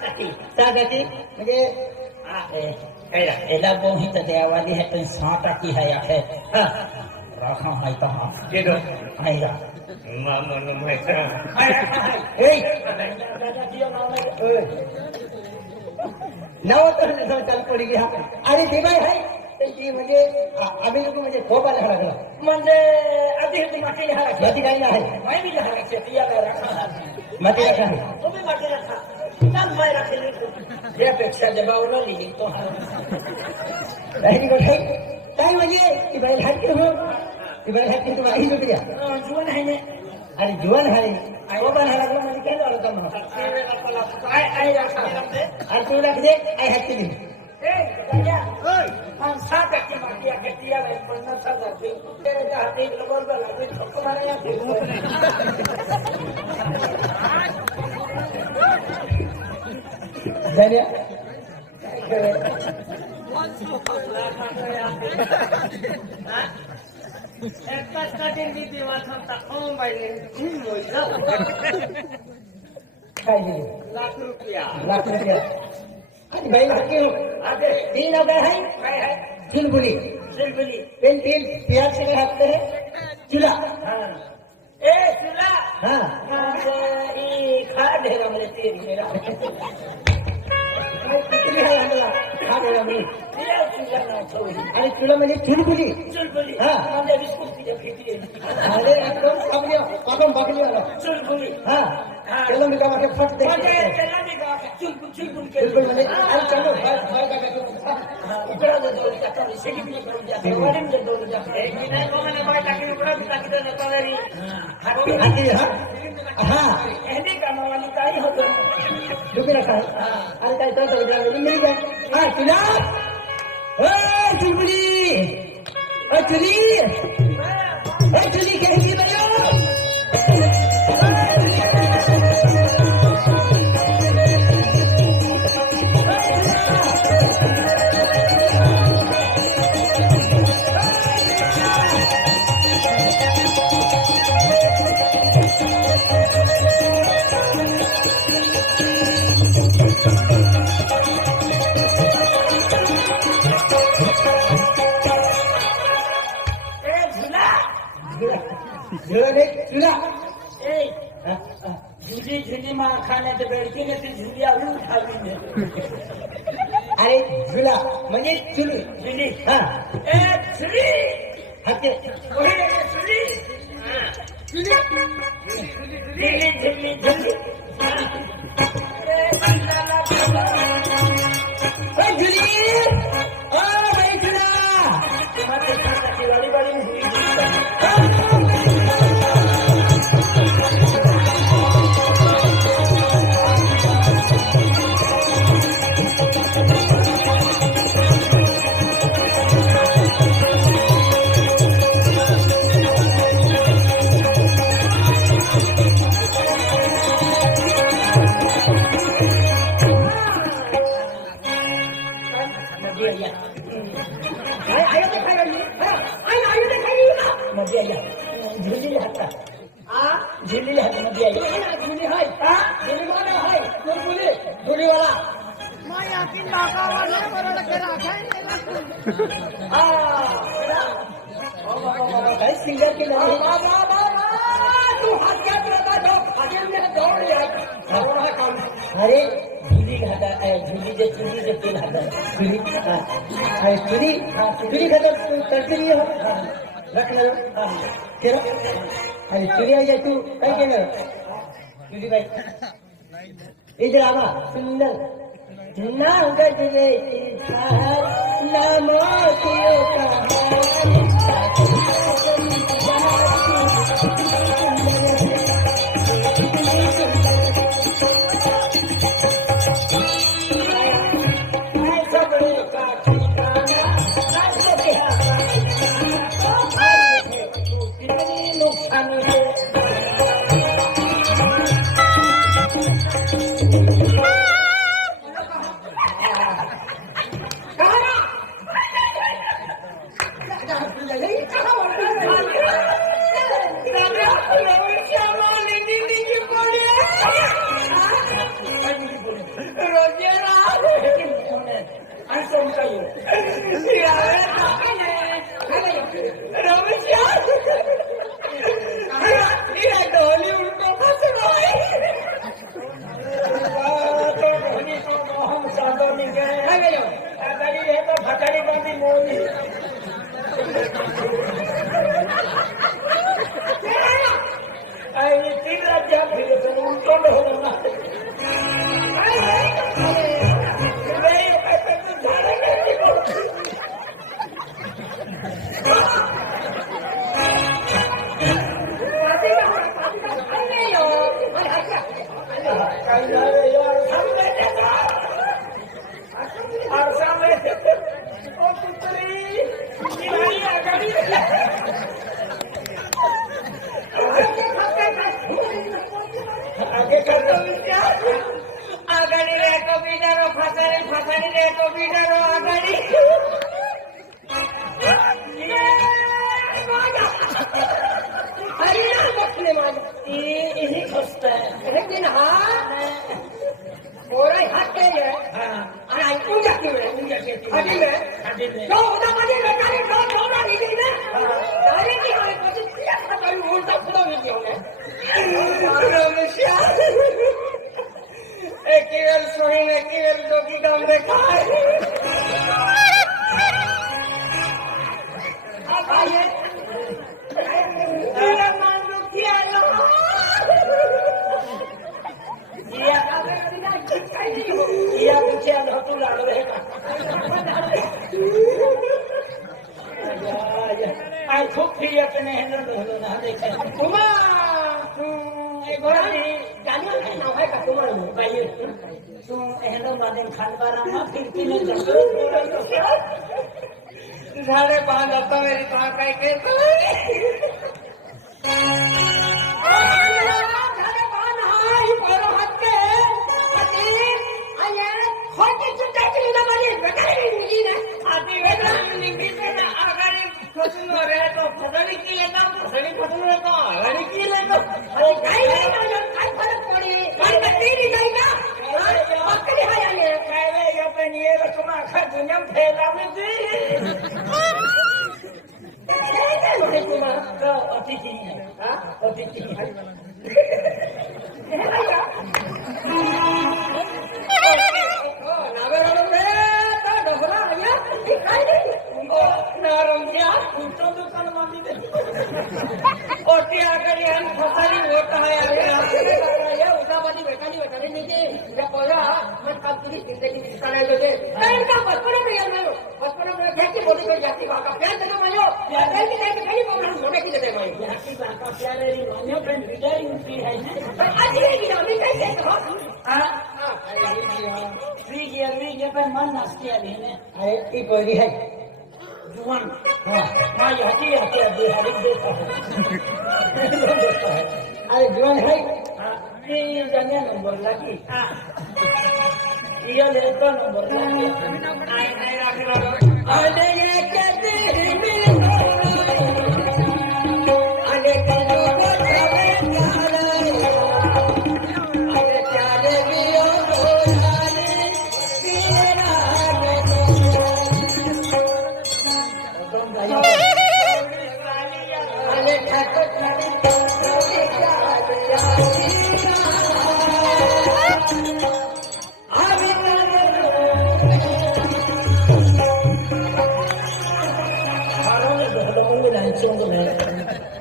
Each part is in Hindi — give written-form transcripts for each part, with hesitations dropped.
सागाची म्हणजे एला बोही तर देवाली है तो साटा की है या है राखा है कहाँ ये दो आएगा मामा नो मैं नाव तर चाल पडी गया अरे ते बाय है ती म्हणजे आम्ही लोक म्हणजे खूप आला लागला म्हणजे आधी ती माती लिहा लागली काही नाही माय मी लिहा लागते ती याला राखा माती राखा तुम्ही माती राखा चाल माय राखली त्यापेक्षा जबावला लिही तो नाही गोष्ट काय म्हणजे ती बाई हात हो ती बाई हात तुम्हाला ही लोक द्या जीवन आहे ना अरे जीवन आहे बाबा लागला म्हणजे काय झालं का म्हणून काय आहे राखा अरे तू राख दे आई हात दिली लाख रुपया आणि बाई हक्की तीन अगर है चुलबुली पेन तीन प्यार से हकते है चूल्हा ए चूल्हा हाँ खा देगा मुझे तेरी मेरा कितनी है हमला खा देगा मुझे अरे चूल्हा म्हणजे चुलबुली हाँ म्हणजे बिस्कुट की फेंकी अरे एकदम पापम बाकी वाला चुलबुली हाँ चलो मी का फट दे चुलबुल म्हणजे अरे चलो इकडे दोन टाका शेती बी करून द्या वाडीम दे दोन टाका एक नाही कोणाला बाय टाकी उकडा बी टाकी दे नकारी हाती हा एने कामावाली काही होतं दुखी नका अरे काय तर मिल गया हा तुला ए चुलबुली ए चुली कैसी बनो झुली मार खाण्याच्या बेडकीने ती झुली आवडून खावी अरे झुला म्हणजे झुली हा झुली हाते झुली सिंगर के अरे झुली खाता झुली जे तेल खाता झुली खाता तरकारी रख अरे चुरी आ जाए तू काय केलं चुरी बाई इधर आवा सुंदर नाम गजरे नाम रोजेरा अंसम कयो रमेश ये ढोली उनको फंसना है तो ढोली को हम सादो नहीं गए है गयो अगली है तो फटाड़ी बंदी मोनी ये तीन राज्य फिर तो उनको ढोलना आगाड़ी रेको बीडारो फसानी रेको बीडारो आगाड़ी अरे ना बचने वाली इन्हीं खोजता है लेकिन हाँ और हाथ के लिए अरे पूजा क्यों है अभी में तो उधर मजे में करे तो छोड़ा नहीं ना अरे की हमारे कुछ क्या करूँ उल्टा खुदा नहीं होने एक केवल सोई ने केवल जोगी काम देखा है अब आइए तेरा मान लो क्या लो ये पीछे अंधतू लाड़ रहेगा आई खूब फिर अपने हेलो ना देखे उमा एक बार गाना है ना है का तुम्हारे भाई तू हेलो मादन खान बारा ना फिर किने जंगल झाड़े बांध आता मेरी बात कह के झाड़े बांध हाय पर हाथ के आये होती चुटा की ना मानी बेटा नहीं ना आती बेटा नहीं ना आगाड़ी फसुन रहे तो फसली की लेता फसली तो आगाड़ी की लेता अरे काई नहीं ना काई फर्क पड़ी काई बत्ती नहीं जाएगा पकड़ी है ये काई ये अपन ये तुम आखिर दुनिया में फैला में जी नहीं तुम्हारा अतिथि है हां अतिथि है और क्या करिए हम फसली होता है उदावादी बेटानी नीचे मत कब पूरी जिंदगी चला दे बचपन में जाती बोली कोई जाती भागा प्यार देना मानो कहीं प्रॉब्लम होने की देते भाई जाती भागा प्यार मेरी मानो फ्रेंड विदाई उनकी है आज ये अभी कैसे हाँ वीग पर मन नाचती है अरे की बोली है जुआन हाँ हटी अभी हरिक देता है अरे जुआन है ये जाने नंबर लगी ये लेता नंबर लगी आए अरे ये कहते हैं अरे करो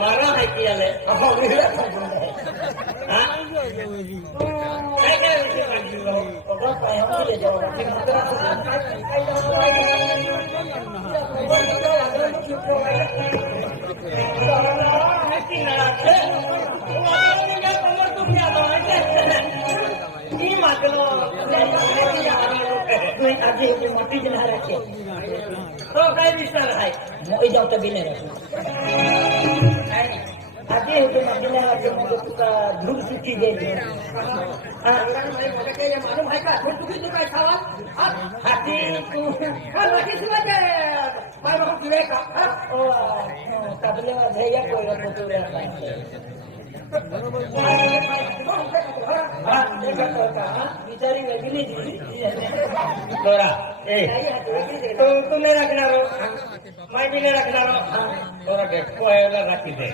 मारा है किया ले मोटी जना रखे तो कई रिश्ता है जाओ तो बिना रखे आते हो तो महीना धूप सूखी दे मालूम है का सवाल हाथी तबले भैया कोई बिचारी वेगळी तोरा ए तू नाही राखणार माहिती नाही राखणार तोरा राखी दे